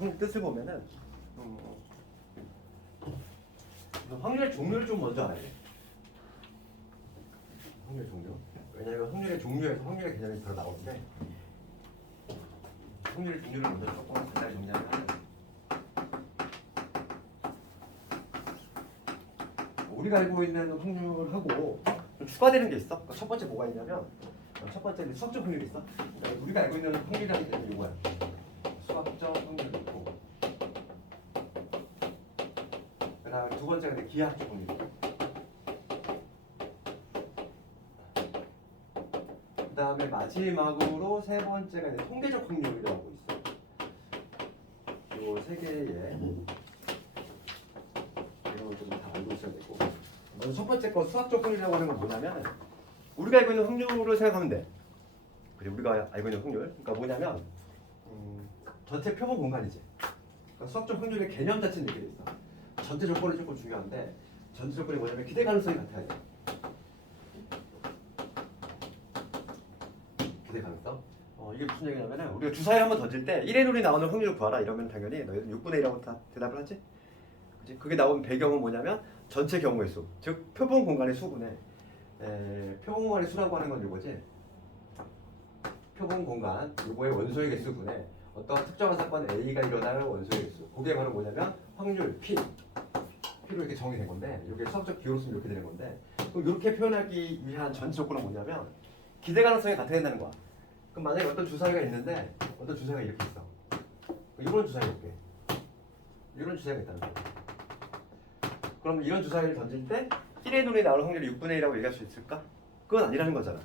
확률 뜻을 보면은 확률의 종류를 좀 먼저 알아야 돼. 확률 종류. 왜냐하면 확률의 종류에서 확률의 개념이 바로 나오는데 확률의 종류를 먼저 조금 간단히 정리하면 우리가 알고 있는 확률하고 좀 추가되는 게 있어. 그러니까 첫 번째 뭐가 있냐면 첫 번째 수학적 확률이 있어. 그러니까 우리가 알고 있는 확률이라는 게 이거야. 수학적 확률이 있고 그다음에 두 번째가 이제 기하학적 확률. 그다음에 마지막으로 세 번째가 이제 통계적 확률이라고 있어. 요 세 개의 이런 것들은 다 알고 있어야 되고. 먼저 첫 번째 거 수학적 확률이라고 하는 건 뭐냐면 우리가 알고 있는 확률을 생각하면 돼. 그리고 우리가 알고 있는 확률. 그러니까 뭐냐면 전체 표본 공간이지. 그러니까 수학적 확률의 개념 자체는 이렇게 돼 있어. 전체 조건이 조금 중요한데 전체 조건이 뭐냐면 기대 가능성이 같아야 돼. 기대 가능성. 이게 무슨 얘기냐면 우리가 주사위를 한번 던질 때 1의 룰이 나오는 확률을 구하라 이러면 당연히 너희들 6분의 1이라고 다 대답을 하지. 그치? 그게 나온 배경은 뭐냐면 전체 경우의 수, 즉 표본 공간의 수분에 표본 공간의 수라고 하는 건 이거지. 표본 공간 요거의 원소의 개수분에 어떤 특정한 사건 A가 일어나는 원소의 개수. 그게 바로 뭐냐면 확률 P. P로 이렇게 정의된 건데 이게 수학적 기호로 쓰면 이렇게 되는 건데 그럼 이렇게 표현하기 위한 전체 조건은 뭐냐면 기대 가능성이 같아야 된다는 거야. 그럼 만약에 어떤 주사위가 있는데 어떤 주사위가 이렇게 있어. 이런 주사위가 있게. 이런 주사위가 있다는 거야. 그럼 이런 주사위를 던질 때 1의 룰이 나올 확률이 6분의 1이라고 얘기할 수 있을까? 그건 아니라는 거잖아.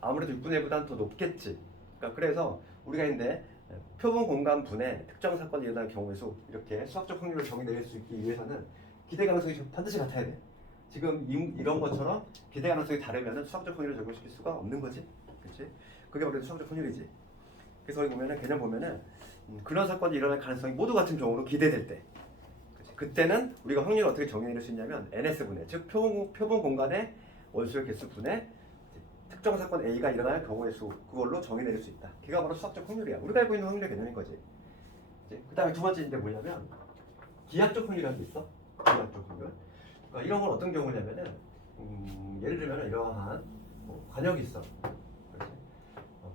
아무래도 6분의 1보다는 더 높겠지. 그러니까 그래서 우리가 있는데 표본 공간 분에 특정 사건이 일어나는 경우의 수 이렇게 수학적 확률을 정의 내릴 수 있기 위해서는 기대 가능성이 반드시 같아야 돼. 지금 이런 것처럼 기대 가능성이 다르면 수학적 확률을 적용시킬 수가 없는 거지. 그렇지? 그게 바로 수학적 확률이지. 그래서 여기 보면은 개념 보면은 그런 사건이 일어날 가능성이 모두 같은 경우로 기대될 때 그때는 우리가 확률을 어떻게 정의 내릴 수 있냐면 NS분의 즉 표본 공간의 원소의 개수분의 특정 사건 A가 일어날 경우의 수 그걸로 정의 내릴 수 있다. 그게 바로 수학적 확률이야. 우리가 알고 있는 확률의 개념인 거지. 그 다음에 두 번째인데 뭐냐면 기하학적 확률이라는 게 있어. 기하학적 확률. 그러니까 이런 건 어떤 경우냐면은 예를 들면 이러한 관역이 있어. 그렇지?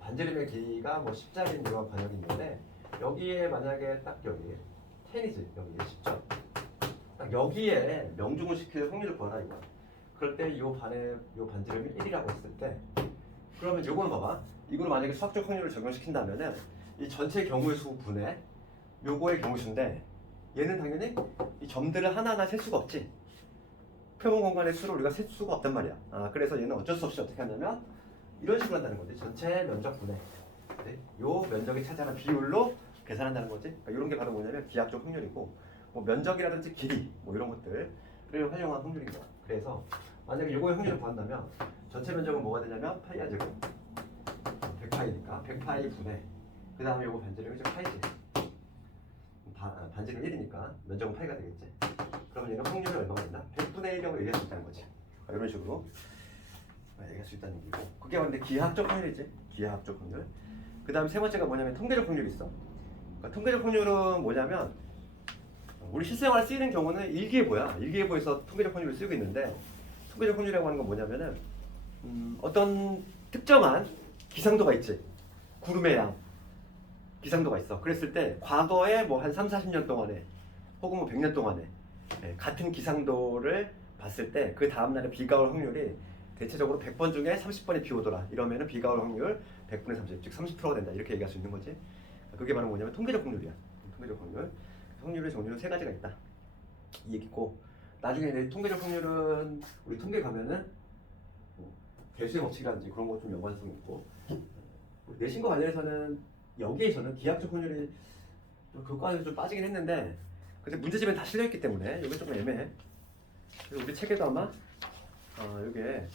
반지름의 길이가 뭐 10짜리인 이러한 관역이 있는데 여기에 만약에 딱 여기 10이지 여기 10점. 딱 여기에 명중을 시킬 확률을 구하라 이거야. 그럴 때 요 반지름이 1이라고 했을 때 그러면 요거는 봐봐. 이거를 만약에 수학적 확률을 적용시킨다면은 이 전체 경우의 수 분의 요거의 경우 수인데 얘는 당연히 이 점들을 하나하나 셀 수가 없지. 표본 공간의 수를 우리가 셀 수가 없단 말이야. 그래서 얘는 어쩔 수 없이 어떻게 하냐면 이런 식으로 한다는 거지. 전체 면적 분의 요 면적이 차지하는 비율로 계산한다는 거지. 그러니까 이런 게 바로 뭐냐면 기하학적 확률이고 뭐 면적이라든지 길이 뭐 이런 것들을 활용한 확률인 거야. 그래서 만약에 요거의 확률을 구한다면 전체 면적은 뭐가 되냐면 파이야 제곱 100파이니까 100파이 분의 그 다음에 요거 반지름이 좀 파이지. 반지름 1이니까 면적은 파이가 되겠지. 그러면 얘는 확률이 얼마가 된다? 100분의 1이라고 얘기할 수 있다는 거지. 이런 식으로 얘기할 수 있다는 얘기고 그게 근데 기하학적 확률이지. 기하학적 확률. 그 다음에 세 번째가 뭐냐면 통계적 확률이 있어. 그러니까 통계적 확률은 뭐냐면 우리 실생활에 쓰이는 경우는 일기예보야. 일기예보에서 통계적 확률을 쓰고 있는데 통계적 확률이라고 하는 건 뭐냐면은 어떤 특정한 기상도가 있지. 구름의 양 기상도가 있어. 그랬을 때 과거에 뭐 한 3, 40년 동안에 혹은 뭐 100년 동안에 같은 기상도를 봤을 때 그 다음날에 비가 올 확률이 대체적으로 100번 중에 30번이 비 오더라. 이러면은 비가 올 확률 100분의 30, 즉 30%가 된다. 이렇게 얘기할 수 있는 거지. 그게 바로 뭐냐면 통계적 확률이야. 통계적 확률. 확률의 종류는 세 가지가 있다. 이 얘기고 나중에 내 통계적 확률은 우리 통계 가면은 개수의 법칙이라든지 그런 거 좀 연관성이 있고 내신과 관련해서는 여기에서는 기하학적 확률이 그과에서 좀 빠지긴 했는데 근데 문제집에 다 실려있기 때문에 이게 조금 애매해. 그래서 우리 책에도 아마 이게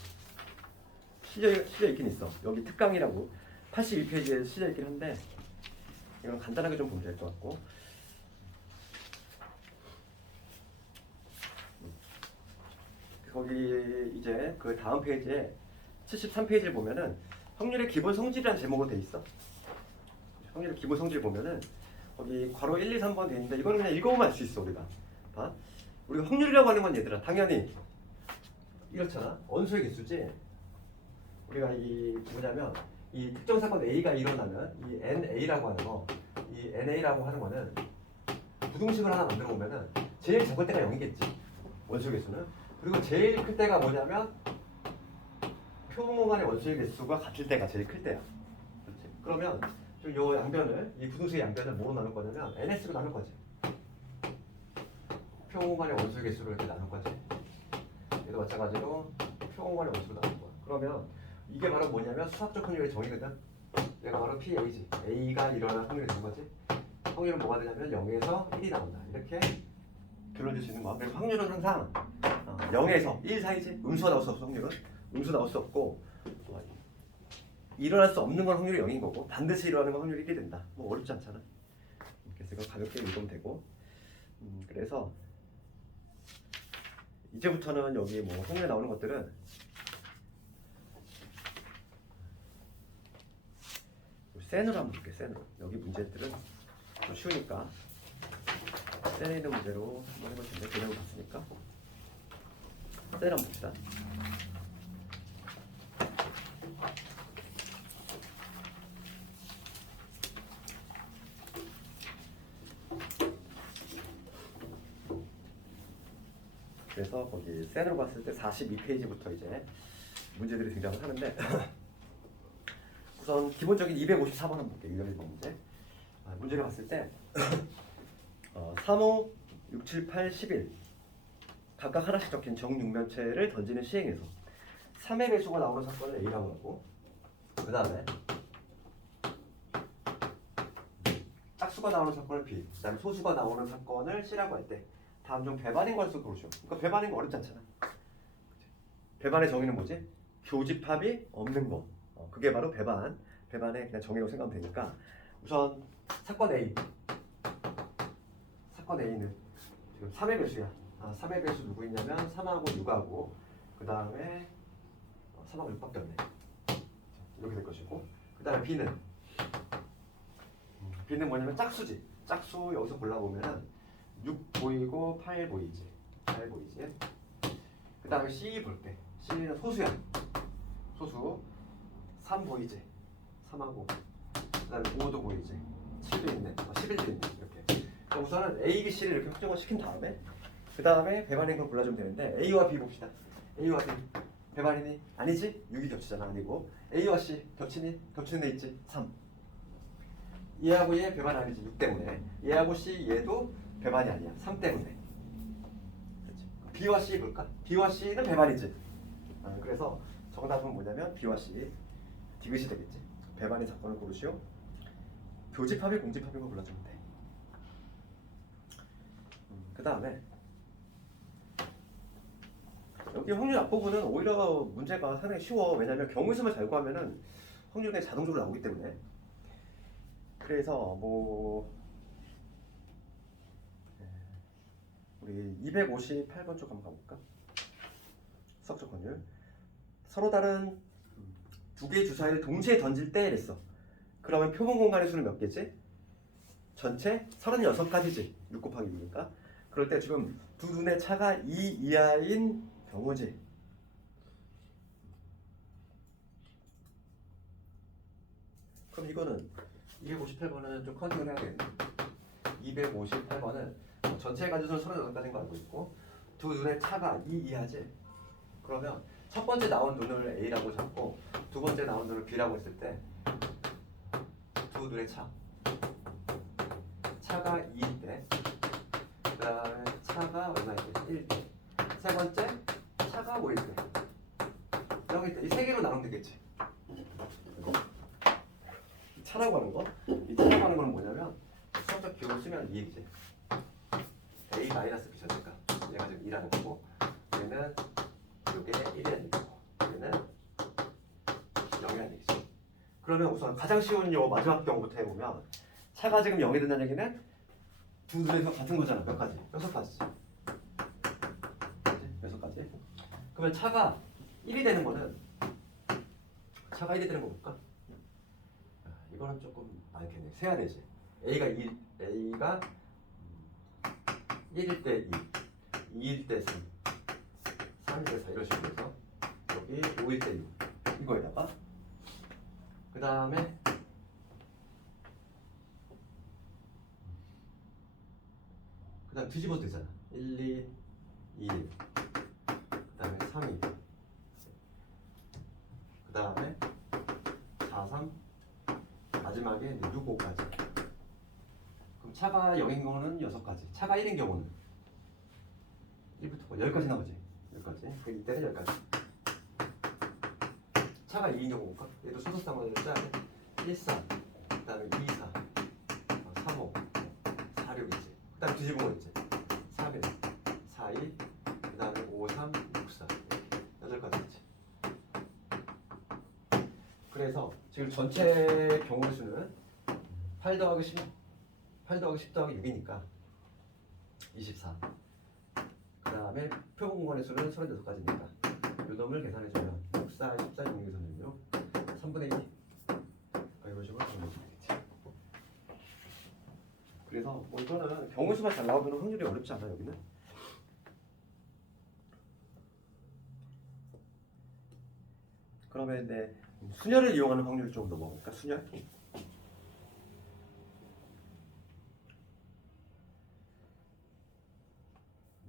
실려있긴 있어. 여기 특강이라고 82페이지에 실려있긴 한데 이건 간단하게 좀 보면 될 것 같고 거기 이제 그 다음 페이지에 73페이지를 보면은 확률의 기본 성질이라는 제목으로 돼 있어. 확률의 기본 성질 보면은 거기 괄호 1, 2, 3번 돼 있는데 이거는 그냥 읽어보면 알 수 있어 우리가. 봐. 우리가 확률이라고 하는 건 얘들아 당연히 이렇잖아. 원소의 개수지. 우리가 이 뭐냐면 이 특정 사건 A가 일어나면 이 NA라고 하는 거, 이 NA라고 하는 거는 부등식을 하나 만들어 보면은 제일 적을 때가 0이겠지. 원소의 개수는. 그리고 제일 클 때가 뭐냐면 표본공간의 원소의 개수가 같을 때가 제일 클 때야. 그렇지? 그러면 요 양변을 이 부등식의 양변을 뭐로 나눌 거냐면 NS로 나눌 거지. 표본공간의 원소의 개수를 이렇게 나눌 거지. 얘도 마찬가지로 표본공간의 원소로 나눌 거야. 그러면 이게 바로 뭐냐면 수학적 확률의 정의거든. 얘가 바로 PA지. A가 일어날 확률이 되는 거지. 확률은 뭐가 되냐면 0에서 1이 나온다. 이렇게 결론질 수 있는 거야. 그리고 확률은 항상 0에서 1 사이지. 음수가 나올 수 없어. 확률은 음수 나올 수 없고 일어날 수 없는 건 확률이 0인 거고 반드시 일어나는 건 확률이 1이 된다. 뭐 어렵지 않잖아. 그래서 이거 가볍게 읽으면 되고 그래서 이제부터는 여기 뭐 확률에 나오는 것들은 센으로 한번 볼게. 센으로. 여기 문제들은 좀 쉬우니까 센에 있는 문제로 한번 해볼 텐데 개념을 봤으니까 센 한번 봅시다. 그래서 거기 센으로 봤을 때 42페이지부터 이제 문제들이 등장을 하는데 우선 기본적인 254번 한번 볼게요. 유형의 문제. 문제를 봤을 때 3, 5, 6, 7, 8, 11 각각 하나씩 적힌 정육면체를 던지는 시행에서 3의 배수가 나오는 사건을 A라고 하고 그 다음에 짝수가 나오는 사건을 B, 그 다음에 소수가 나오는 사건을 C라고 할 때 다음 중 배반인 것을 고르시오. 그러니까 배반인 거 어렵지 않잖아. 배반의 정의는 뭐지? 교집합이 없는 거. 그게 바로 배반. 배반의 그냥 정의라고 생각하면 되니까 우선 사건 A. 사건 A는 지금 3의 배수야. 3의 배수 누구 있냐면 3하고 6하고 그 다음에 3하고 6밖에 없네. 이렇게 될 것이고 그 다음에 B는 뭐냐면 짝수지. 짝수 여기서 골라보면은 6 보이고 8 보이지. 8 보이지. 그 다음에 C 볼게. C는 소수야. 소수 3 보이지. 3하고 그 다음에 5도 보이지. 7도 있네. 11도 있네. 이렇게. 우선은 A, B, C를 이렇게 확정을 시킨 다음에 그 다음에 배반인 걸 골라주면 되는데 A와 B 봅시다. A와 B 배반이니? 아니지? 6이 겹치잖아. 아니고 A와 C 겹치니? 겹치는 데 있지? 3 얘하고 얘 배반 아니지. 6 때문에 얘하고 C 얘도 배반이 아니야. 3 때문에. 그렇지. B와 C 볼까? B와 C는 배반이지. 그래서 정답은 뭐냐면 B와 C 디귿이 되겠지. 배반의 사건을 고르시오. 교집합이 공집합인 걸 골라주면 돼. 그 다음에 여기 확률 앞부분은 오히려 문제가 상당히 쉬워. 왜냐하면 경우수만 잘 구하면은 확률이 그냥 자동적으로 나오기 때문에. 그래서 뭐 우리 258번 쪽 한번 가볼까? 수학적 확률. 서로 다른 두 개의 주사위를 동시에 던질 때 이랬어. 그러면 표본 공간의 수는 몇 개지? 전체 36가지지. 6 곱하기 2니까. 그럴 때 지금 두 눈의 차가 2 이하인 경우지. 그럼 이거는 258번은 좀 컨팅을 해야겠네. 258번은 전체 가지수는 36가지인 거 알고 있고 두 눈의 차가 2 이하지. 그러면 첫 번째 나온 눈을 A라고 잡고 두 번째 나온 눈을 B라고 했을 때 두 눈의 차가 2일 때 그 다음에 차가 얼마일 때? 1일 때 세 번째 차가 뭐일 때? 0일 때. 이 세 개로 나누면 되겠지. 그리고 이 차라고 하는 거, 이 차라고 하는 거는 뭐냐면 수학적 기호를 쓰면 이 얘기지. A 마이너스 B 전체가 얘가 지금 2라는 거고 얘는 이게 1이라는 얘기고 얘는 0이라는 얘기지. 그러면 우선 가장 쉬운 요 마지막 경우부터 해보면 차가 지금 0이 된다는 얘기는 두 눈에서 같은 거잖아. 몇 가지? 6가지지. 6가지. 그러면 차가 1이 되는 거는 차가 1이 되는 거 볼까? 이거는 조금 많겠네. 세야 되지. A가 1일 때 2, 2일 때 3, 3일 때 4 이런 식으로 해서 여기 5일 때 6 이거에다가 그 다음에 뒤집어도 되잖아. 1, 2, 2, 그 다음에 3, 2, 그 다음에 4, 3, 마지막에 6, 5까지. 그럼 차가 0인 경우는 6가지, 차가 1인 경우는 1부터 10까지 나오지. 10까지. 그 이때는 10가지. 차가 2인 경우 볼까? 얘도 소속상관을 짜야 돼. 1, 4, 그 다음에 2, 4, 3, 5, 4, 6 있지. 그 다음에 뒤집은 거 있지. 3, 1, 4, 2, 그 다음에 5, 3, 6, 4 이렇게 8가지 있지. 그래서 지금 전체 경우 수는 8 더하기 10, 8 더하기 10 더하기 6이니까 24. 그 다음에 표 공간의 수는 36가지니까 요 놈을 계산해주면 6, 4, 14, 6, 6, 6, 3분의 2 이런 식으로 정리해주면 되겠지. 그래서 뭐 이거는 경우 수만 잘 나오면 확률이 어렵지 않아. 여기는 그러면 이제 순열을 이용하는 확률을 좀 넘어갈까? 순열?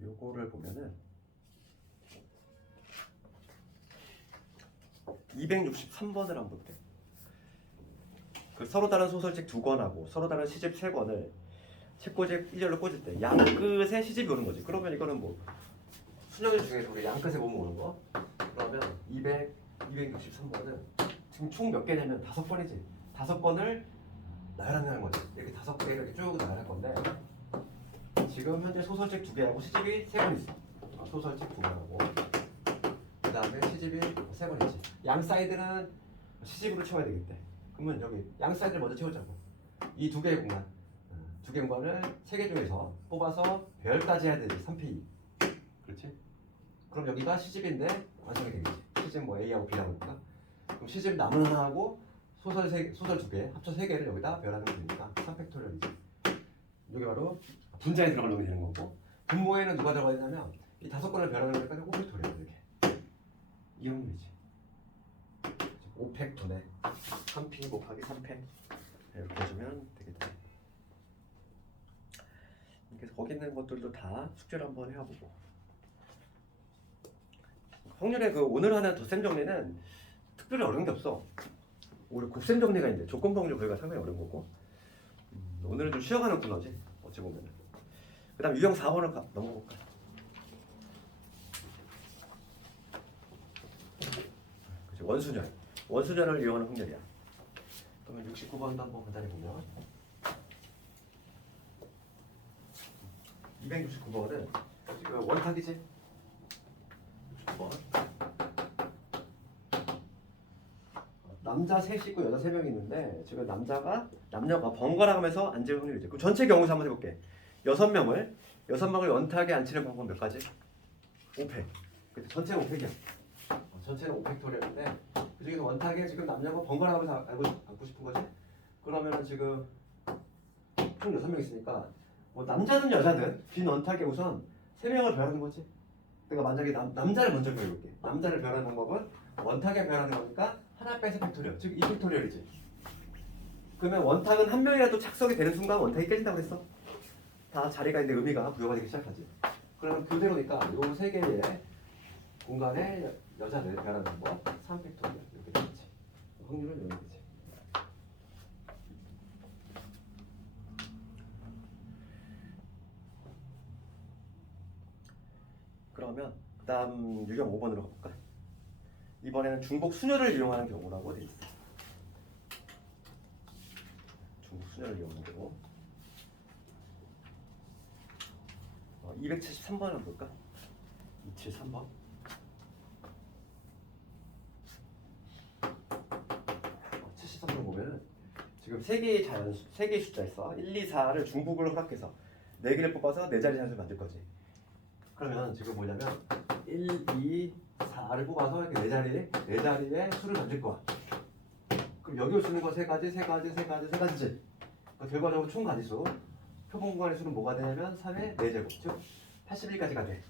요거를 보면은 263번을 한번 볼게. 그 서로 다른 소설책 2권하고 서로 다른 시집 3권을 책꽂이에 일렬로 꽂을 때 양끝에 시집이 오는 거지. 그러면 이거는 뭐 순열 중에서 우리 양끝에 보면 오는 거. 그러면 263번은 지금 총 몇 개냐면 5번이지. 5번을 나열하는 거지. 이렇게 5개 이렇게 쭉 나열할 건데 지금 현재 소설책 2개하고 시집이 3권 있어. 소설책 2권하고 그 다음에 시집이 3권 있지. 양 사이드는 시집으로 채워야 되겠대. 그러면 여기 양 사이드를 먼저 채우자고. 이 2개의 공간, 2개 공간을 3개 중에서 뽑아서 배열까지 해야 되지. 3P2. 그렇지? 그럼 여기가 시집인데 완성이 되겠지. 시집 뭐 A하고 B라고 할까? 그럼 시집 남은 하나하고 소설 2개 합쳐 3개를 여기다 배열하는 게 되니까 3팩토리얼이지. 이게 바로 분자에 들어가려고 되는 거고, 분모에는 누가 들어가야 되냐면 이 5건을 배열하는 거니까 5팩토리얼 이렇게. 이 확률이지. 5팩 두네. 3P 곱하기 3팩 이렇게 해주면 되겠다. 그래서 거기 있는 것들도 다 숙제를 한번 해보고. 확률의 그 오늘 하는 덧셈 정리는 특별히 어려운 게 없어. 우리 곱셈 정리가 있는데 조건 확률 거기가 상당히 어려운 거고. 오늘은 좀 쉬어가는 코너지 어찌 보면은. 그다음 유형 4번을 넘어볼까. 그치, 원순열을 이용하는 확률이야. 그러면 69번도 한번 간단히 보면 269번은 지금 원탁이지. 69번 남자 3이 있고 여자 3명이 있는데 지금 남녀가 번갈아 가면서 앉을 확률이죠. 그럼 전체 경우수 한번 해볼게. 6명을 원탁에 앉히는 방법 몇 가지? 5팩. 그치? 전체는 5팩이야. 전체는 5팩토리얼인데 그 중에서 원탁에 지금 남녀가 번갈아 가면서 앉고 싶은 거지? 그러면은 지금 총 6명 있으니까 뭐 남자든 여자든 빈 원탁에 우선 3명을 배열하는 거지. 그러니까 만약에 남자를 먼저 배워볼게. 남자를 배열하는 방법은 원탁에 배열하는 거니까 하나 빼서 팩토리얼, 즉 2팩토리얼이지. 그러면 원탁은 한 명이라도 착석이 되는 순간 원탁이 깨진다고 했어. 다 자리가 있는데 의미가 부여가 되기 시작하지. 그러면 그대로니까 요 3개의 공간에 여자를 배열하는 방법 3팩토리얼 이렇게 되겠지. 확률은 이렇게 되지. 그러면 그다음 유형 5번으로 가볼까? 이번에는 중복 순열을 이용하는 경우라고 돼 있어. 중복 순열을 이용하는 경우. 273번 한번 볼까? 273번. 어, 73번 보면은 지금 3개의 숫자 있어. 1, 2, 4를 중복을 허락해서 4개를 뽑아서 4자리 산수를 만들 거지. 그러면 지금 뭐냐면 1, 2, 4를 뽑아서 이렇게 4자리에 수를 만들 거야. 그럼 여기 쓰는 거 3가지지. 그 결과적으로 총 가지수 표본 공간의 수는 뭐가 되냐면 3의 4제곱 즉 81까지가 돼.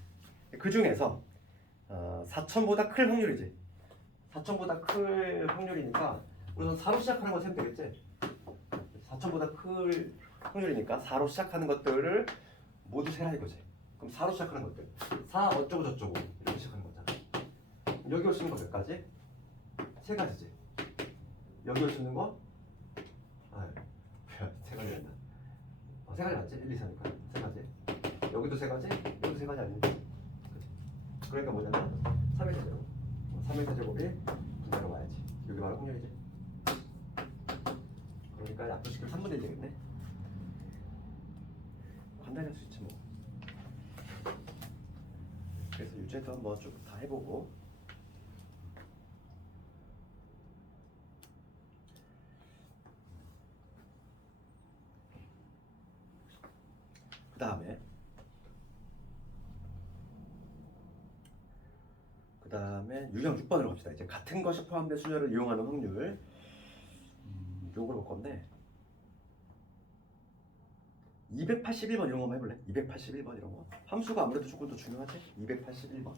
그 중에서 4천보다 클 확률이지. 4천보다 클 확률이니까 우선 4로 시작하는 거 세면 되겠지. 4천보다 클 확률이니까 4로 시작하는 것들을 모두 세라 이거지. 그럼 4로 시작하는 것들 4 어쩌고 저쩌고 이렇게 시작하는 거잖아. 여기 올 수 있는 거 몇 가지? 3가지지. 여기 올 수 있는 거? 세 가지 된다. 세 가지 맞지? 1, 2, 4니까 세 가지. 여기도 세 가지, 여기도 세 가지 아니지? 그치? 그러니까 뭐냐면 3의 세제곱 3의 세제곱이 분자로 와야지. 여기 바로 확률이지. 그러니까 약분시키면 3분의 1 되겠네. 간단히 할 수 있지 뭐. 그래서 유제도 한번 쭉 다 해보고 그 다음에 유형 6번으로 갑시다. 이제 같은 것이 포함된 수열을 이용하는 확률 요거로 볼 건데 281번 이런 거 한번 해볼래? 281번 이런 거 함수가 아무래도 조금 더 중요하지? 281번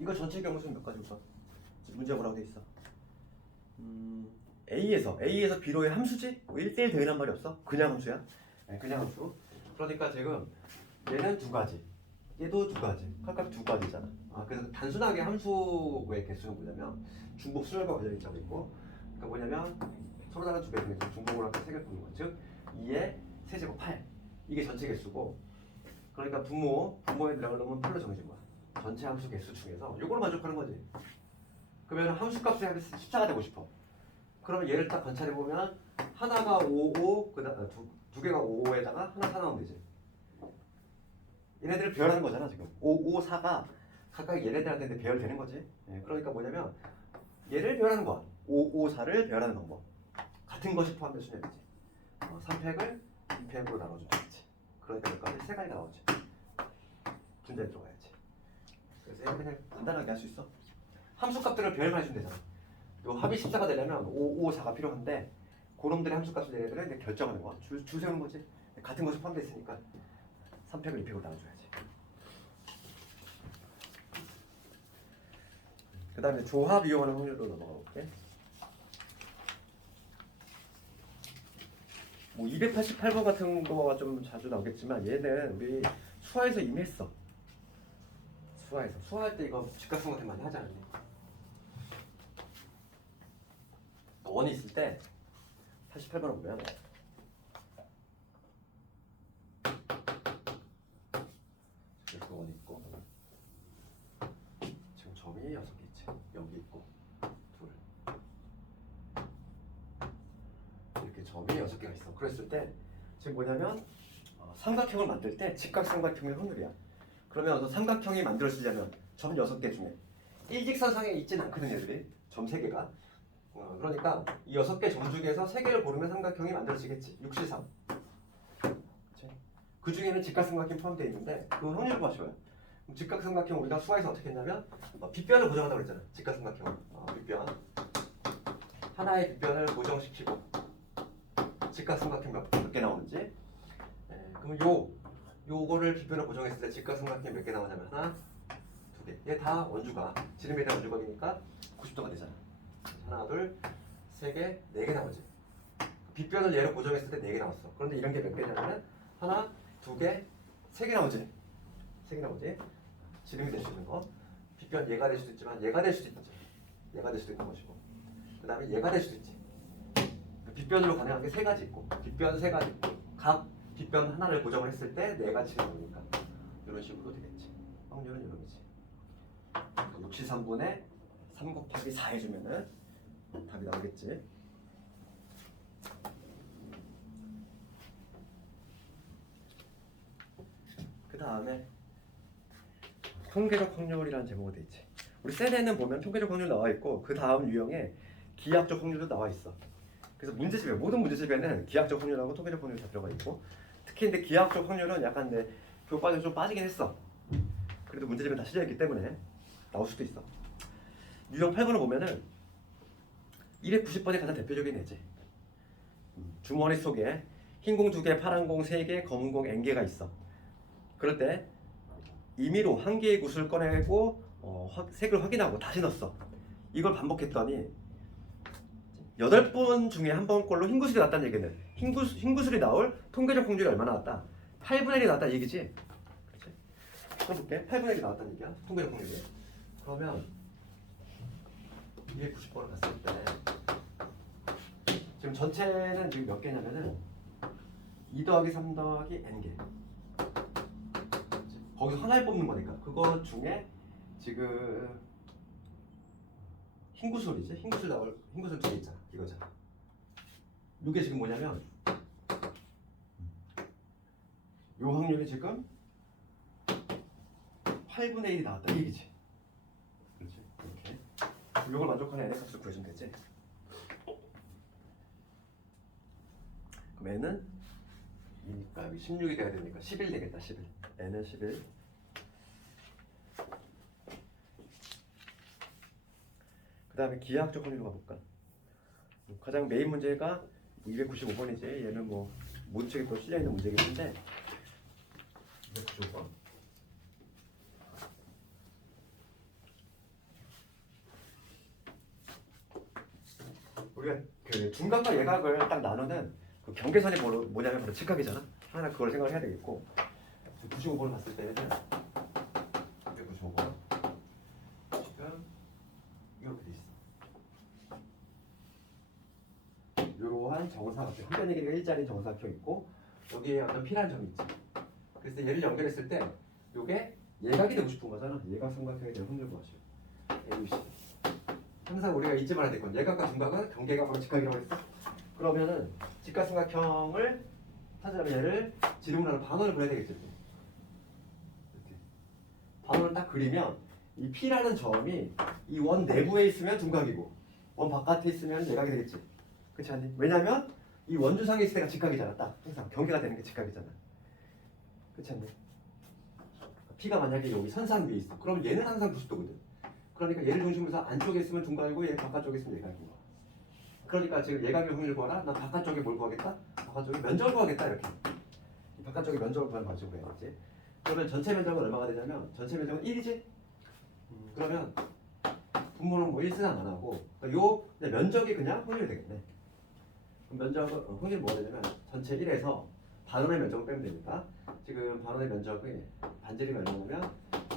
이거 전체 경우수는 몇 가지 우선 문제 뭐라고 돼 있어? A에서 B로의 함수지? 뭐 1대1 대응이란 말이 없어? 그냥 함수야? 네, 그냥 함수. 그러니까 지금 얘는 두 가지, 얘도 두 가지, 각각 두 가지잖아. 그래서 단순하게 함수의 개수는 뭐냐면 중복 수열과 관련이 있다고 있고, 그러니까 뭐냐면 서로 다른 두 개 중에서 중복을 할때 세 개 푸는 거, 즉 2의 세제곱 8 이게 전체 개수고, 그러니까 분모에 들어가는 건 8로 정해진 거야. 전체 함수 개수 중에서 이걸 만족하는 거지. 그러면 함수 값이 숫자가 되고 싶어. 그러면 얘를 딱 관찰해 보면 하나가 5, 그다음 두 개가 5에다가 하나 4 나오면 되지. 얘네들을 배열하는 거잖아 지금. 5, 4가 각각 얘네들한테 배열되는 거지. 그러니까 뭐냐면 얘를 배열하는 거야. 5, 4를 배열하는 방법. 같은 것이 포함된 수열이지. 3팩을 2팩으로 나눠주면 되지. 그러니까 여기까지 세 가지 나오지. 분자에 들어가야지. 그래서 얘는 그냥 간단하게 할 수 있어. 함수 값들을 배열만 해주면 되잖아. 요 합이 14가 되려면 5, 4가 필요한데 그놈들의 함수 값을 얘네들은 결정하는 거야. 줄 세우는 거지. 같은 것이 포함되어 있으니까 3팩을 2팩으로 나눠줘야지. 그 다음에 조합 이용하는 확률로 넘어가 볼게. 뭐 288번 같은 거가 좀 자주 나오겠지만 얘는 우리 수화에서 이미 했어. 수화할 때 이거 직각성 같은 거 많이 하지 않니? 원이 있을 때 88번을 보면 여기 원이 있고 지금 점이 6개 있지. 여기 있고 둘 이렇게 점이 6개가 있어. 그랬을 때 지금 뭐냐면 삼각형을 만들 때 직각삼각형의 확률이야. 그러면 어떤 삼각형이 만들어지려면 점 6개 중에 일직선상에 있진 않거든 얘들이. 점 3개가. 그러니까 이 6개 점 중에서 3개를 고르면 삼각형이 만들어지겠지. 6실삼. 그 중에는 직각삼각형이 포함되어 있는데 그 확률을 봐줘요. 직각삼각형 우리가 수화에서 어떻게 했냐면 빗변을 고정한다고 그랬잖아. 직각삼각형 빗변 하나의 빗변을 고정시키고 직각삼각형 몇 개 나오는지. 그러면 요거를 빗변을 고정했을 때 직각삼각형이 몇 개 나오냐면 하나, 두 개. 얘 다 원주가 지름에 대한 원주각이니까 90도가 되잖아. 하나, 둘, 세 개, 4개 나오지. 빗변을 얘로 고정했을 때 4개 나왔어. 그런데 이런 게 몇 개냐면 하나, 두 개, 3개 나오지. 3개 나오지. 지름이 될 수 있는 거. 빗변 얘가 될 수도 있지만 얘가 될 수도 있죠. 얘가 될 수도 있는 것이고 그 다음에 얘가 될 수도 있지. 빗변으로 가능한 게 세 가지 있고 빗변 세 가지 있고 각 빗변 하나를 고정을 했을 때 네 가지가 나오니까 이런 식으로 되겠지. 확률은 이러겠지. 63분의 3 곱하기 4 해주면은 답이 나오겠지. 그 다음에 통계적 확률이라는 제목으로 돼 있지. 우리 셀에는 보면 통계적 확률 나와 있고 그 다음 유형에 기하학적 확률도 나와 있어. 그래서 문제집에 모든 문제집에는 기하학적 확률하고 통계적 확률이 다 들어가 있고 특히 근데 기하학적 확률은 약간 내 교과서 좀 빠지긴 했어. 그래도 문제집에 다 실려 있기 때문에 나올 수도 있어. 유형 8번을 보면은 290번이 가장 대표적인 예지. 주머니 속에 흰 공 2개, 파란 공 3개, 검은 공 N개가 있어. 그럴 때 임의로 한 개의 구슬을 꺼내고 색을 확인하고 다시 넣었어. 이걸 반복했더니 8번 중에 한 번꼴로 흰 구슬이 났다는 얘기는 흰 구슬이 나올 통계적 확률이 얼마나 나왔다? 8분의 1이 나왔다는 얘기지. 그렇지? 써볼게. 8분의 1이 나왔다는 얘기야. 통계적 확률이. 그러면 290번을 갔을 때 지금 전체는 지금 몇 개냐면은 2 더하기 3 더하기 N개. 거기서 하나를 뽑는 거니까 그거 중에 지금 흰 구슬이지. 흰 구슬 나올 흰 구슬 2개 있잖아. 이거잖아. 이게 지금 뭐냐면 요 확률이 지금 8분의 1이 나왔다 이 얘기지. 그렇지? 이렇게 이걸 만족하는 n의 값을 구해주면 되지. 그럼 n은 이 값이 16이 돼야 되니까 11 되겠다. 11 n은 11. 그 다음에 기하학적 확률로 가볼까? 가장 메인 문제가 295번이지. 얘는 뭐 모든 책에 또 실려있는 문제긴 한데 295번 우리가 그 중각과 예각을 딱 나누는 그 경계선이 뭐냐면 바로 직각이잖아. 하나 그걸 생각을 해야 되겠고 95번을 봤을 때는 295번 지금 이렇게 돼 있어. 이러한 정사각형 한 변의 길이가 일자리인 정사각형 있고 여기에 어떤 P라는 점이 있지. 그래서 얘를 연결했을 때 이게 예각이 되고 싶은 거잖아. 예각 삼각형에 대한 확률 구하시오. ABC. 항상 우리가 잊지 말아야 될 건 예각과 중각은 경계가 바로 직각이라고 했어. 그러면은 직각삼각형을 찾으려면 얘를 지름으로 반원을 그려야 되겠지. 이렇게. 반원을 딱 그리면 이 P라는 점이 이 원 내부에 있으면 중각이고 원 바깥에 있으면 예각이 되겠지. 그렇지 않니? 왜냐면 이 원주상에 있을 때가 직각이잖아. 딱 항상 경계가 되는 게 직각이잖아. 그렇지 않니? P가 만약에 여기 선상 위에 있어. 그럼 얘는 항상 90도거든. 그러니까 얘를 중심으로 해서 안쪽에 있으면 중각이고 얘 바깥쪽에 있으면 예각인 거야. 그러니까 지금 예각의 확률을 구하라. 난 바깥쪽에 뭘 구하겠다? 바깥쪽에 면적을 구하겠다 이렇게. 이 바깥쪽에 면적을 구하는 방식으로 해야겠지. 그러면 전체 면적은 얼마가 되냐면 전체 면적은 1이지? 그러면 분모는 뭐 1승 안 하고 요 면적이 그냥 확률이 되겠네. 그럼 면적은 확률이 뭐가 되냐면 전체 1에서 반원의 면적을 빼면 되니까 지금 반원의 면적이 반지름이 얼마냐면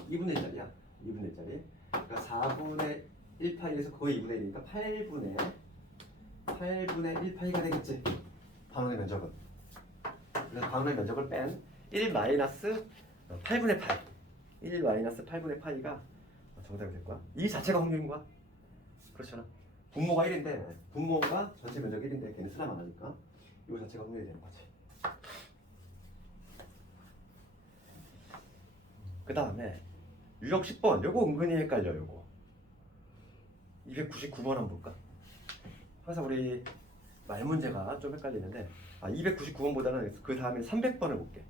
2분의 1짜리야. 2분의 1짜리. 그러니까 4분의 1파이에서 거의 2분의 1이니까 8분의 1파이가 되겠지. 반원의 면적은. 그래서 반원의 면적을 뺀 1 마이너스 8분의 파이. 1 마이너스 8분의 파이가 정답이 될 거야. 이 자체가 확률인 거야. 그렇잖아. 분모가 1인데 분모가 전체 면적 1인데 걔는 수남 안 하니까 이 자체가 확률이 되는 거지. 그 다음에 유형 10번 요거 은근히 헷갈려. 요거 299번 한번 볼까? 항상 우리 말 문제가 좀 헷갈리는데 299번보다는 그 다음에 300번을 볼게.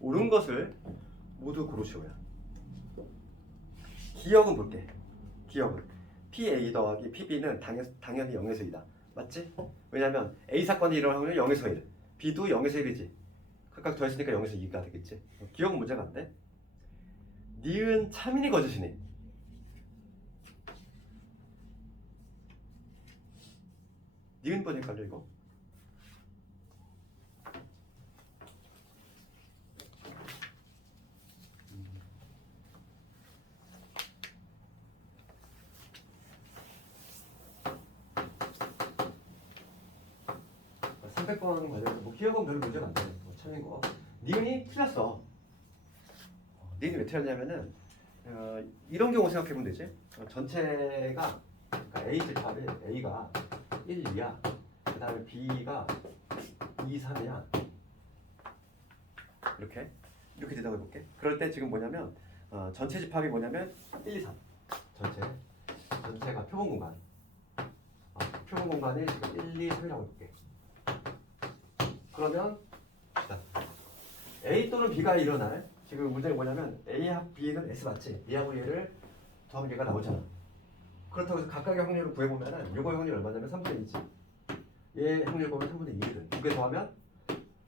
옳은 것을 모두 고르시오야. 기억은 볼게. 기억은 PA 더하기 PB는 당연히 0에서 2다. 맞지? 왜냐면 A 사건이 일어날 확률은 0에서 1, B도 0에서 1이지. 각각 더했으니까 0에서 2가 되겠지. 기억은 문제가 안 돼. 니은 참이니 거짓이니? 니은 번이 헷갈려 이거. 300번 과정에서 뭐 기억은 별로 문제가 안 돼. 뭐 참인 거. 니은이 틀렸어. 니은이 왜 틀렸냐면은 이런 경우 생각해보면 되지. 전체가 그러니까 A 집합이 A가 1, 2야. 그 다음에 B가 2, 3이야. 이렇게 대답해 볼게. 그럴 때 지금 뭐냐면 전체 집합이 뭐냐면 1, 2, 3. 전체가 표본 공간. 표본 공간이 지금 1, 2, 3이라고 해볼게. 그러면 자, A 또는 B가 일어날 지금 문제는 뭐냐면 A하고 B는 S 맞지? 얘하고 얘를 더하면 얘가 나오잖아. 그렇다고 해서 각각의 확률을 구해보면은 요거의 확률이 얼마냐면 3분의 2지. 얘 확률 보면 3분의 2거든. 두 개 더하면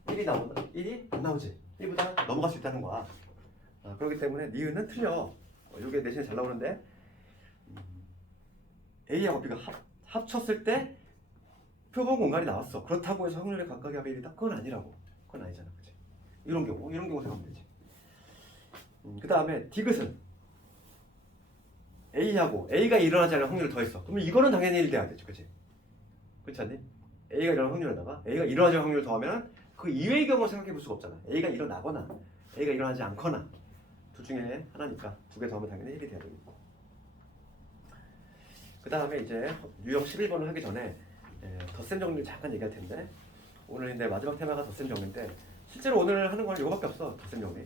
1이 나온다. 1이 안 나오지. 1보다 넘어갈 수 있다는 거야. 그렇기 때문에 니은은 틀려. 요게 대신에 잘 나오는데 A하고 B가 합쳤을 때 표본 공간이 나왔어. 그렇다고 해서 확률의 각각의 합의 1이다? 그건 아니라고. 그건 아니잖아. 그치? 이런 경우 생각하면 되지. 그 다음에 디귿은 A하고 A가 일어나지 않을 확률을 더했어. 그러면 이거는 당연히 1 돼야 되지. 그치? 그렇지 않니? A가 일어날 확률에다가 A가 일어나지 않을 확률을 더하면 그 이외의 경우를 생각해 볼 수가 없잖아. A가 일어나거나 A가 일어나지 않거나 둘 중에 하나니까 두 개 더하면 당연히 1이 돼야 되겠고. 그 다음에 이제 유형 11번을 하기 전에 덧셈 정리를 잠깐 얘기할 텐데 오늘 이제 마지막 테마가 덧셈 정리인데 실제로 오늘 하는 건 이거밖에 없어. 덧셈 정리.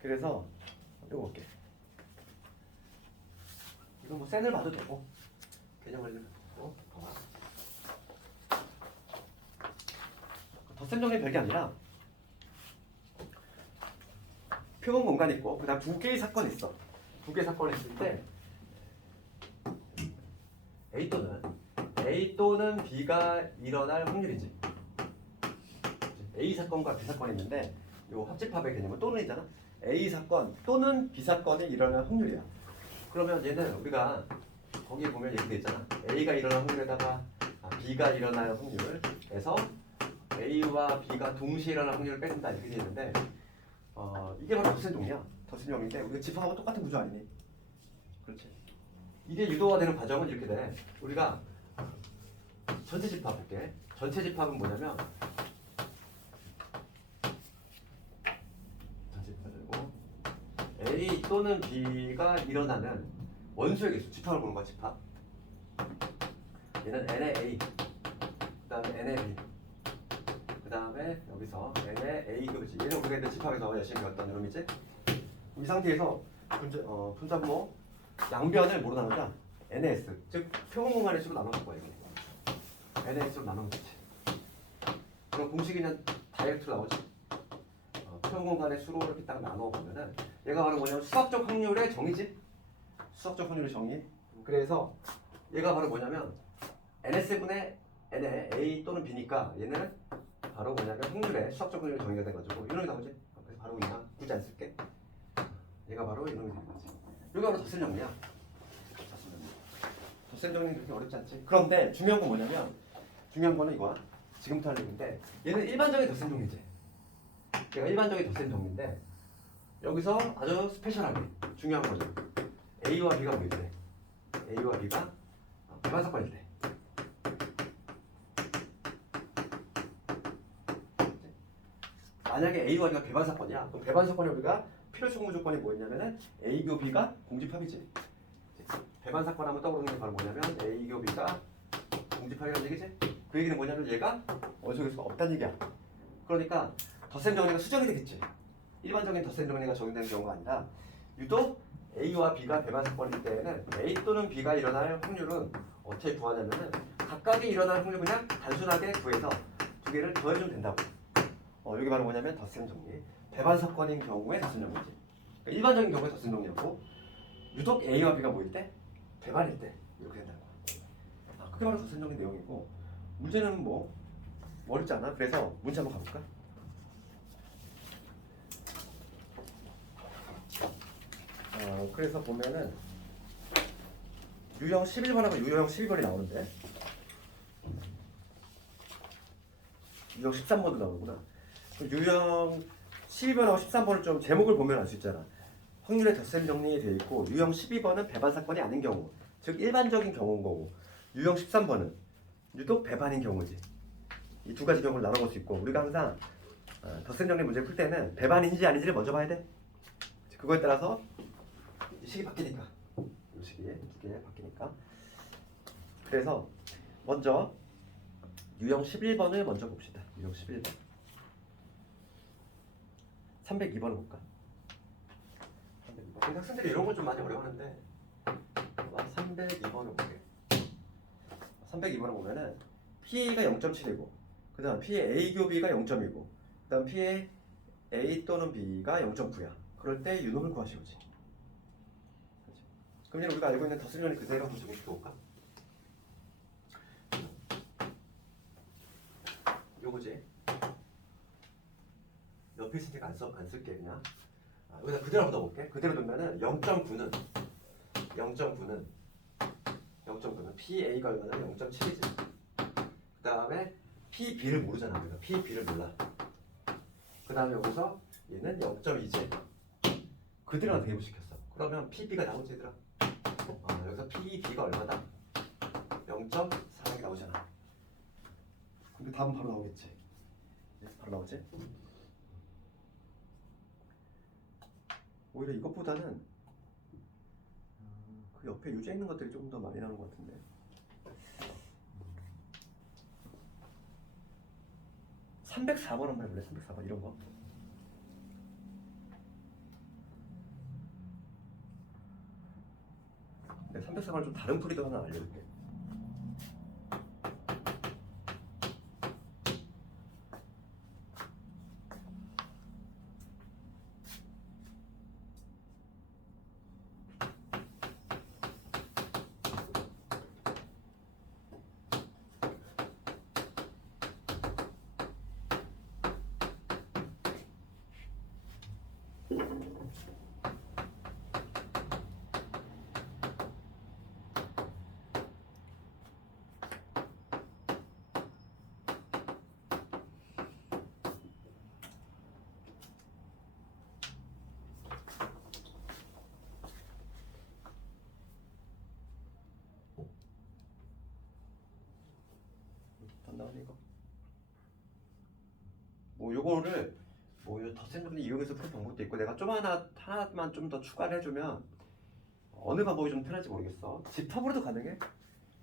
그래서 이거 볼게. 이거 뭐 센을 봐도 되고 개념을 좀 봐봐. 덧셈 정리 별게 아니라 표본 공간이 있고 그 다음 두 개의 사건이 있어. 두 개의 사건이 있을 때 A 또는 B가 일어날 확률이지. A 사건과 B 사건이 있는데 요 합집합의 개념은 또는이잖아. A 사건 또는 B 사건이 일어날 확률이야. 그러면 얘는 우리가 거기에 보면 얘기돼 있잖아. A가 일어날 확률에다가 B가 일어날 확률에서 A와 B가 동시에 일어날 확률을 뺀다 이렇게 돼 있는데 이게 바로 덧셈 종이야. 덧셈 종인데 우리가 집합하고 똑같은 구조 아니니? 그렇지. 이게 유도가 되는 과정은 이렇게 돼. 우리가 전체 집합 볼게. 전체 집합은 뭐냐면 전체 집합이고 A 또는 B가 일어나는 원소의 개수 집합을 보는 거야. 집합. 얘는 N의 A 그 다음에 N의 B 그 다음에 여기서 N의 A 그렇지. 얘는 우리가 이제 집합에서 열심히 배웠던 이름이지. 이 상태에서 분자모 양변을 뭐로 나누자? NS 즉 표본 공간의 수로 나눠줄 거야. 이게 NS로 나누면 되지. 그럼 공식이 그냥 다이렉트로 나오지. 표본 공간의 수로 이렇게 딱 나눠 보면은 얘가 바로 뭐냐면 수학적 확률의 정의지. 수학적 확률의 정의. 그래서 얘가 바로 뭐냐면 NS분의 N의 A 또는 B니까 얘는 바로 뭐냐면 확률의 수학적 확률의 정의가 돼가지고 이놈이 나오지. 그래서 바로 그냥 굳이 안 쓸게. 얘가 바로 이놈이 되는 거지. 이게 바로 덧셈 정리야. 덧셈 정리는 그렇게 어렵지 않지. 그런데 중요한 건 뭐냐면 중요한 거는 이거야. 지금부터 할 얘기인데 얘는 일반적인 덧셈 정리지. 얘가 일반적인 덧셈 정리인데 여기서 아주 스페셜하게 중요한 거죠. A와 B가 뭐일 때? A와 B가 배반사건일 때. 만약에 A와 B가 배반사건이야. 그럼 배반사건에 우리가 필요성 무조건이 뭐였냐면은 A 교 B가 공집합이지. 배반사건 하면 떠오르는 게 바로 뭐냐면 A 교 B가 공집합이라는 얘기지. 그 얘기는 뭐냐면 얘가 원소 개수가 없다는 얘기야. 그러니까 덧셈 정리가 수정이 되겠지. 일반적인 덧셈 정리가 적용되는 경우가 아니라 유독 A와 B가 배반사건일 때에는 A 또는 B가 일어날 확률은 어떻게 구하냐면은 각각이 일어날 확률 그냥 단순하게 구해서 두 개를 더해주면 된다고. 여기 바로 뭐냐면 덧셈 정리. 배반사건인 경우에 덧셈 정리지. 그러니까 일반적인 경우에 덧셈 정리하고 유독 A와 B가 뭐일 때? 배반일 때 이렇게 된다는 거야. 그게 바로 덧셈 정리 내용이고 문제는 뭐 어렵지 않아. 그래서 문제 한번 가볼까? 그래서 보면은 유형 11번하고 유형 12번이 나오는데 유형 13번도 나오는구나. 유형 12번하고 13번을 좀 제목을 보면 알 수 있잖아. 확률의 덧셈 정리되어 있고 유형 12번은 배반 사건이 아닌 경우, 즉 일반적인 경우인 거고 유형 13번은 유독 배반인 경우지. 이 두 가지 경우를 나눠볼 수 있고 우리가 항상 덧셈 정리 문제 풀 때는 배반인지 아닌지를 먼저 봐야 돼. 그거에 따라서 식이 바뀌니까 이 식이 두 개 바뀌니까. 그래서 먼저 유형 11번을 먼저 봅시다. 유형 11번 302번을 볼까? 302번. 학생들이 이런 걸 좀 많이 어려워하는데 302번을 볼게. 302번을 보면은 P가 0.7이고 그 다음 P의 A 교비가 0.이고 그 다음 P의 A 또는 B가 0.9야. 그럴 때 유놈을 구하시오지. 그럼 이제 우리가 알고 있는 덧셈 정리 그대로 한번 적용시켜볼까? 요거지. 옆에 있으니까 안 쓸게 그냥. 여기다 그대로 한번 넣어볼게. 그대로 두면은 0.9는 PA가 얼마나 0.7이지. 그 다음에 PB를 모르잖아. 우리가 PB를 몰라. 그 다음에 여기서 얘는 0.2지. 그대로 대입시켰어. 그러면 PB가 나오지 얘들아. 여기서 PB가 얼마다? 0.4이 나오잖아. 근데 다음 바로 나오겠지. 바로 나오지? 오히려 이것보다는 그 옆에 유제 있는 것들이 조금 더 많이 나오는 것 같은데. 304번 한번 해볼래? 304번 이런 거. 네, 304번을 좀 다른 풀이도 하나 알려줄게. 나오네 이거. 뭐 요거를 뭐 덧셈정리 이용해서 풀 방법도 있고 내가 좀 하나만 좀 더 추가를 해주면 어느 방법이 좀 편할지 모르겠어. 집합으로도 가능해.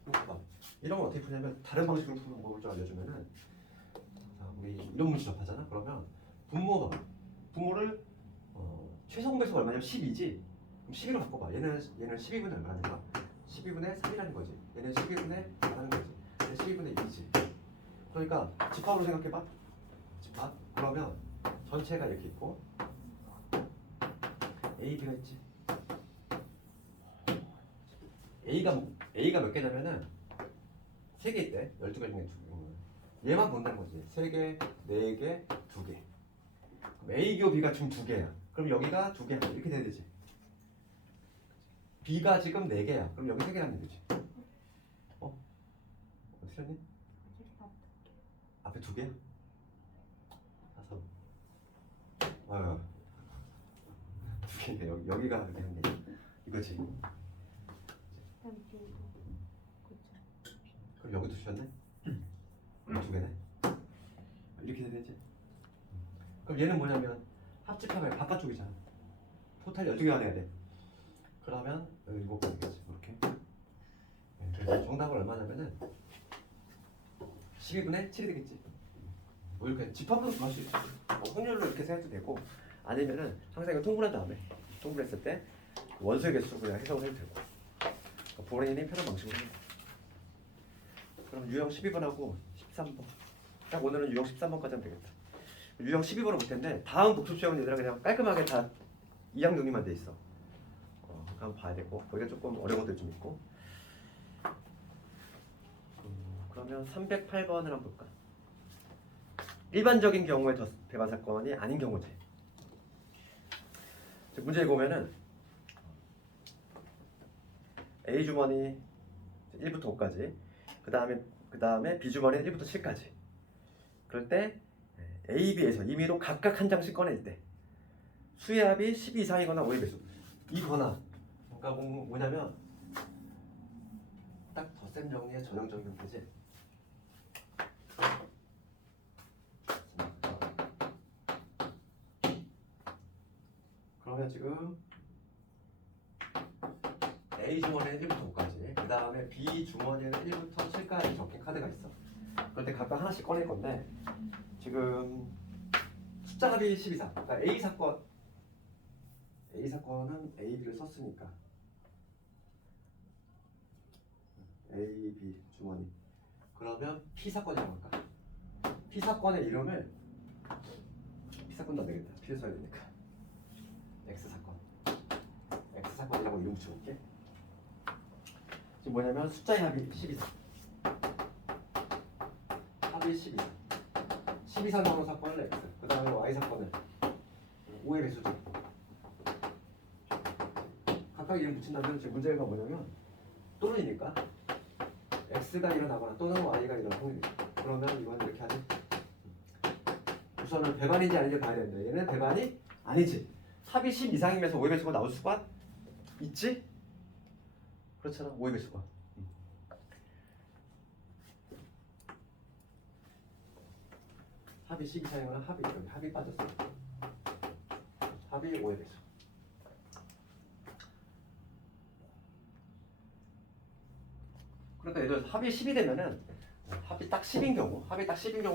봐봐. 이런 건 어떻게 푸냐면 다른 방식으로 푸는 방법을 좀 알려주면은 자, 우리 이런 문제 접하잖아. 그러면 분모를 최소 공배수가 얼마냐면 12지. 그럼 12로 바꿔봐. 얘는 12분의 얼마니까 12분의 3이라는 거지. 얘는 12분의 4라는 거지. 얘는 12분의 2지. 그러니까 집합으로 생각해봐. 집합. 그러면 전체가 이렇게 있고 A, B가 있지. A가 몇 개냐면은 3개 있대. 12개 중에 2개. 얘만 본다는 거지. 3개, 4개, 2개. 그럼 A 교 B가 지금 2개야. 그럼 여기가 2개 이렇게 돼야 되지. B가 지금 4개야. 그럼 여기 3개라는 얘기지. 어떻게 했니? 앞에 2개? 4. 2개인데 여기가 이렇게 한 개. 이거지. 그럼 여기도 주셨네? 2개네? 이렇게 돼야 되지? 그럼 얘는 뭐냐면 합집하면 바깥쪽이잖아. 토탈 12개가 돼야 돼. 그러면 여기 7개 되겠지. 이렇게. 그래서 정답은 얼마냐면은 12분의 7이 되겠지. 뭐 이렇게 집합으로 구할 수 있어. 확률로 이렇게 생각도 되고 아니면은 항상 이거 통분한 다음에 통분했을 때 원소의 개수 그냥 해석을 해도 되고 본인이 편한 방식으로 해요. 그럼 유형 12번하고 13번 딱 오늘은 유형 13번까지 하면 되겠다. 유형 12번은 못했는데 다음 복수 수형은 얘들아 그냥 깔끔하게 다 2학 정리만 돼 있어. 한번 봐야 되고 거기가 조금 어려운 것들 좀 있고. 그러면 308번을 한번 볼까? 일반적인 경우의 배반 사건이 아닌 경우지. 문제에 보면은 A 주머니 1부터 5까지, 그 다음에 B 주머니는 1부터 7까지. 그럴 때 A, B에서 임의로 각각 한 장씩 꺼낼 때 수의 합이 12 이상이거나 5의 배수. 이거나 그러니까 뭐냐면 딱 덧셈 정리의 전형적인 형태지. 그러면 지금 A 주머니는 1부터 5까지, 그 다음에 B 주머니는 1부터 7까지 적힌 카드가 있어. 그런데 각각 하나씩 꺼낼 건데 지금 숫자 합이 12 이상. 그러니까 A 사건은 A, B를 썼으니까 A, B 주머니. 그러면 P 사건이라고 할까? P 사건의 이름을 P 사건도 안 되겠다. P를 써야 되니까 X 사건이라고 이름 붙여볼게. 지금 뭐냐면 숫자의 합이 12 이상. 합이 12 이상. 12 이상 나오는 사건을 X. 그 다음에 Y 사건을 5의 배수죠. 각각 이름 붙인다면 지금 문제가 뭐냐면 또는이니까 X가 일어나거나 또는 Y가 일어날 확률이 있어. 그러면 이건 이렇게 하지. 우선은 배반인지 아닌지 봐야 되는데 얘는 배반이 아니지. 합이 10 이상이면서 5의 배수가 나올 수가 있지? 그렇잖아. 5의 배수가. 합이 10 이상이면 합이 빠졌어. 합이 5의 배수. 그러니까 예를 들어서 합이 10이 되면은 합이 딱 10인 경우,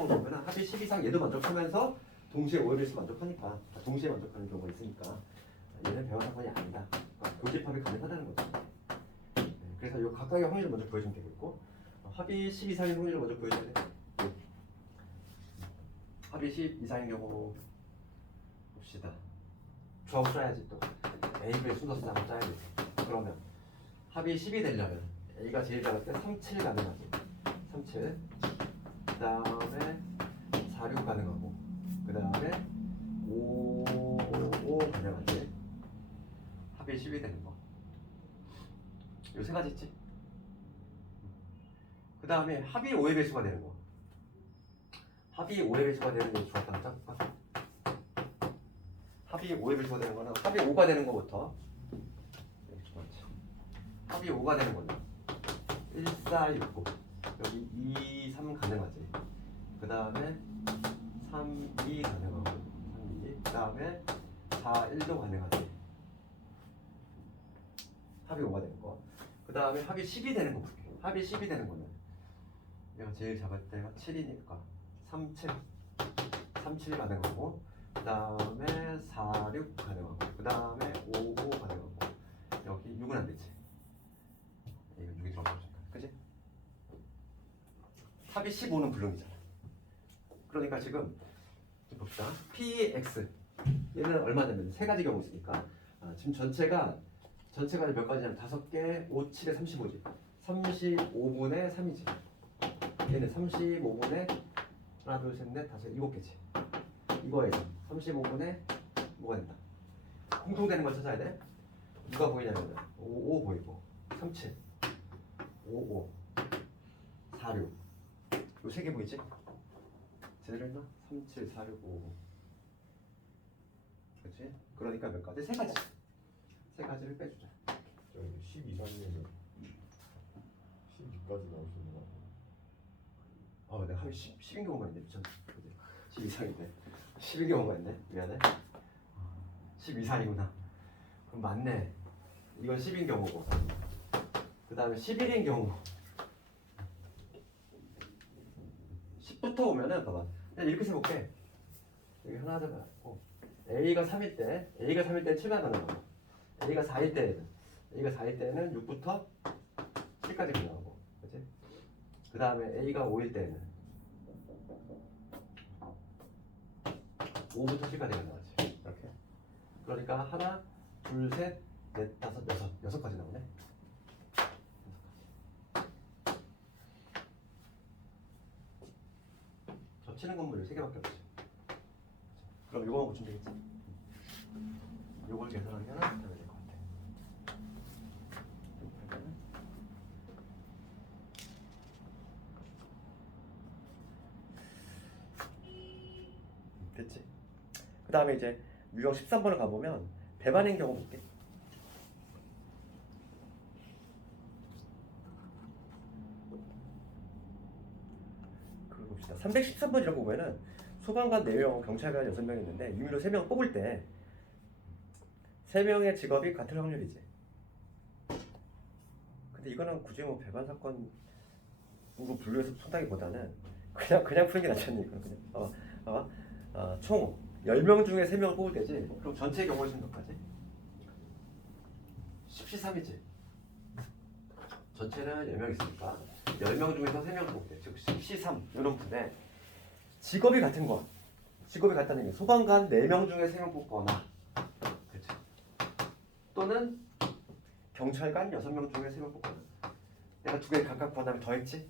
보면은 합이 10 이상 얘도 만족하면서 동시에 5의 배수 만족하니까, 동시에 만족하는 경우가 있으니까 얘는 배반 사건이 아니다. 그러니까 교집합이 가능하다는 거죠. 네, 그래서 이 각각의 확률을 먼저 보여주면 되겠고, 합이 10 이상인 확률을 먼저 보여줘야 돼. 네. 합이 10 이상인 경우 봅시다. 조합 써야지 또. A, B의 순서수 한번 짜야지. 그러면 합이 10이 되려면 A가 제일 작을 때 37 가능하지. 37. 그 다음에 46 가능하고, 그 다음에 5 가능하지. 합이 10이 되는 거. 요 세 가지 있지. 그 다음에 합이 5의 배수가 되는 거. 합이 5의 배수가 되는 게 좋았다. 짝까? 합이 5의 배수가 되는 거는 합이 5가 되는 거부터. 합이 5가 되는 거는 1, 4, 6, 9. 여기 2, 3 가능하지. 그 다음에 3, 2 가능하고, 3, 2. 그 다음에 4, 1도 가능하지. 합이 5가 되는 거. 그 다음에 합이 10이 되는 거 볼게. 합이 10이 되는 거는 얘가 제일 작을 때가 7이니까 3, 7. 3, 7 가능하고, 그 다음에 4, 6 가능하고, 그 다음에 5, 5 가능하고, 여기 6은 안 되지. 이거 6이 들어가니까. 그지? 합이 15는 불능이잖아. 그러니까 지금 봅시다. PX 얘는 얼마 되면 세 가지 경우 있으니까 지금 전체가 몇 가지냐면 5개, 5, 7에 35지. 35분의 3이지. 얘는 35분의 하나, 둘, 셋, 넷, 다섯, 7개지. 이거에서 35분의 뭐가 된다. 공통되는 걸 찾아야 돼. 누가 보이냐면 5 보이고, 37, 5, 46. 요 세 개 보이지? 제대로 했나? 37, 46, 5. 그렇지? 그러니까 몇 가지? 세 가지. 세 가지를 빼주자. 저기 10 이상이면 12까지 나올 수 있는 거 아니야? 내가 합이 10인 경우가 있네. 미쳤네. 10 이상인데. 10인 경우가 있네. 미안해. 10 이상이구나. 그럼 맞네. 이건 10인 경우고. 그 다음에 11인 경우. 10부터 오면은 봐봐. 그냥 이렇게 세볼게. 여기 하나 하자. A가 3일 때, A가 3일 때는 7가 가능하고, A가 4일 때는 6부터 7까지 가능하고, 그렇지? 그 다음에 A가 5일 때는 5부터 7까지 가능하지. 이렇게. 그러니까 하나, 둘, 셋, 넷, 다섯, 여섯 가지 나오네. 겹치는 건물이 3개밖에 없지. 그럼 이거만 고치면 되겠지? 이걸 계산하면 될 것 같아. 됐지? 그 다음에 이제 유형 13번을 가보면 배반인 경우 볼게. 그걸 봅시다. 313번이라고 보면은 소방관 4명, 경찰관 6명 있는데 임의로 3명 뽑을 때 세 명의 직업이 같을 확률이지. 근데 이거는 굳이 뭐 배반 사건으로 분류해서 푼다기보다는 그냥 푸는 게 낫지 않니? 그냥 총 10명 중에 3명을 뽑을 때지. 그럼 전체 경우의 수는 몇 가지? 10C3이지. 전체는 10명 있으니까 10명 중에서 3명 뽑을 때, 즉 10C3 이런 분에 직업이 같은 거. 직업이 같다는 게 소방관 4명 중에 3명 뽑거나, 그렇죠? 또는 경찰관 6명 중에 3명 뽑거나. 내가 두 개 각각 구한 다음에 더했지?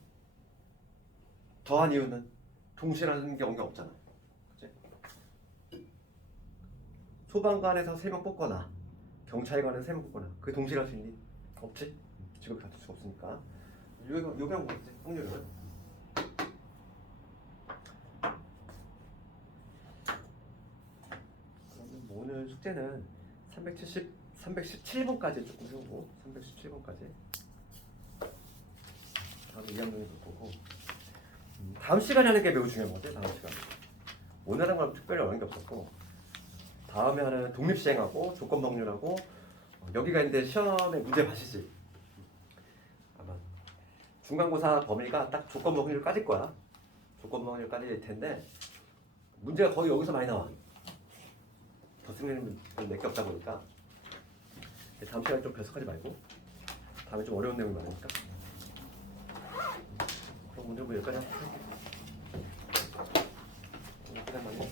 더한 이유는 동시라는 경우가 없잖아. 그치? 소방관에서 3명 뽑거나 경찰관에서 3명 뽑거나 그게 동시에 할 수 있니? 없지? 직업이 같을 수가 없으니까. 요게 뭐겠지? 확률은. 그러면 뭐 오늘 숙제는 317번까지 조금 세우고 317번까지 다음에 2학년이 볼 거고, 다음 시간에 하는 게 매우 중요한 거지. 다음 시간 오늘 하는 건 특별히 어려운 게 없었고, 다음에 하는 독립시행하고 조건법률하고 여기가 있는데 시험에 문제 봐시지. 아마 중간고사 범위가 딱 조건법률까지일 거야. 조건법률까지일 텐데 문제가 거의 여기서 많이 나와. 더 쓰는 몇개 없다 보니까 다음 시간에 좀 배속하지 말고 다음에 좀 어려운 내용이 많으니까. 그럼 오늘 뭐 여기까지 할게. 오늘 그냥 많이.